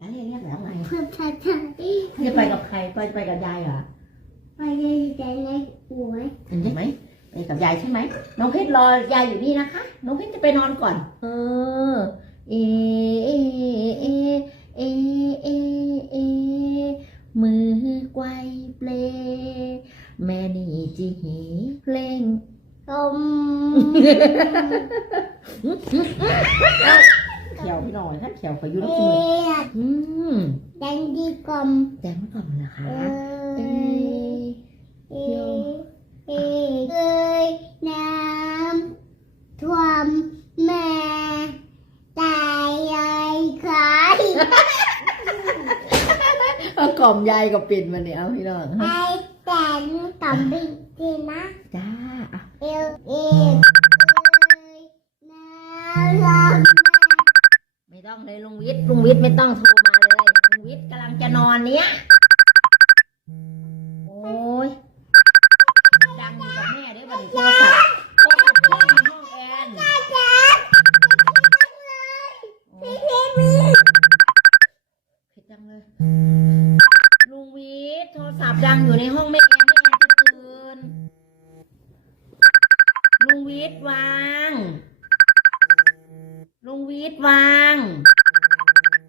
อันนี้เรียกแล้วไงเพื่อนชายชายจะไปกับใครไปไปกับยายเหรอไปเลยใจในหัวเห็นไหมไปกับยายใช่ไหมน้องเพชรรอยายอยู่นี่นะคะ น้องเพชรจะไปนอนก่อน เออ เอเอเอเอเอเอมือไกวเปลแม่นี่จีหีเพลงลมเขียวพี่หน่อยถ้าเขียวขอยุ่งเอมือดอืมแดงดีกลมแดงไว้ก่อนนะคะเอเอเอเอเอยน้ำท่วมแม่ตายยายขายเอากล่อมยายกับปิ่นมาเนี่ยเอาพี่น้องไอ้แต่งกับบิ๊กดีนะจ้าอะเอวเอวเอยน้ำร้อนไม่ ต้องเลยลุงวิทย์ลุงวิทย์ไม่ต้องโทรมาเลยลุงวิทย์กำลังจะนอนเนี้ยโอ้ยดังอยู่กับแม่เด้วยบัดนี้โทรศัพท์โทรศัพท์เครื่องในห้องแอนแม่จ๋าพี่พี่มีผิดจังเลยลุงวิทย์โทรศัพท์ดังอยู่ในห้องแม่แอนแม่แอนจะตื่นลุงวิทย์วาง ลุงวิทย์วาง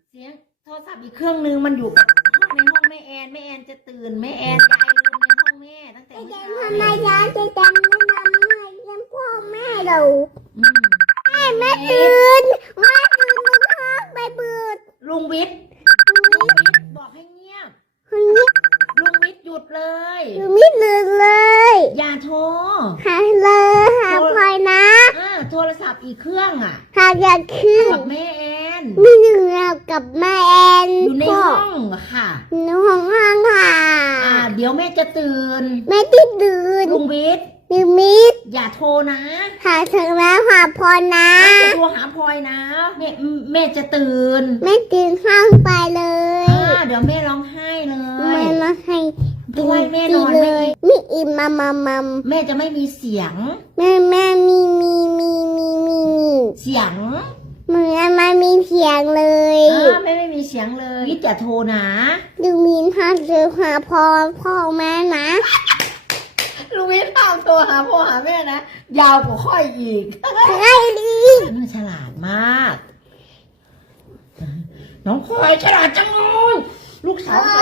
เสียงโทรศัพท์อีกเครื่องนึงมันอยู่กับห้องในห้องแม่แอนแม่แอนจะตื่นแม่แอนยายลืมในห้องแม่ตั้งแต่ไอ้เมื่อเด็กเช้าทำไมย้อนจะจำไม่นำให้เลี้ยงพ่อแม่เราอืมแม่แม่ตื่นแม่ตื่นมึงห้องไปเบิดลุงวิทย์ลุงวิทย์บอกให้เงียบคุณนี่ลุงวิทย์หยุดเลยอยู่ไม่ตื่นเลย อย่าโทร หาเลยหาพลอยนะ อ่า โทรศัพท์อีกเครื่องอะหาอยากขึ้นกับแม่แอนมีหนึ่งเรากับแม่แอนอยู่ในพ่ห้องอะค่ะอยู่ในห้องห้องค่ะอ่า เดี๋ยวแม่จะตื่นแม่ที่ตื่นลุงวิทย์มีมิดอย่าโทรนะหาถึงแล้วหาพลอยนะแม่จะโทรหาพลอยนะแม่แม่จะตื่นแม่ตื่นห้องไปเลยอ่าเดี๋ยวแม่ร้องไห้เลยแม่มาให้เพราะว่าแม่นอนเลไม่ยมีอิ่มมามามัมแม่จะไม่มีเสียง แม่แม่มีมีมีมีมี เสียงเหมือนไม่มีเสียงเลยอ่าแม่ไม่มีเสียงเลยวิทย์อย่าโทรนะดูมินหาเจอหาพ่อพ่อแม่นะลุงวิทย์ตามโทรหาพ่อหาแม่นะ ยาวกว่าค่อยอีก ไอ้ดีมันฉลาดมาก น้องพลอยฉลาดจังเลยลูกสาวใคร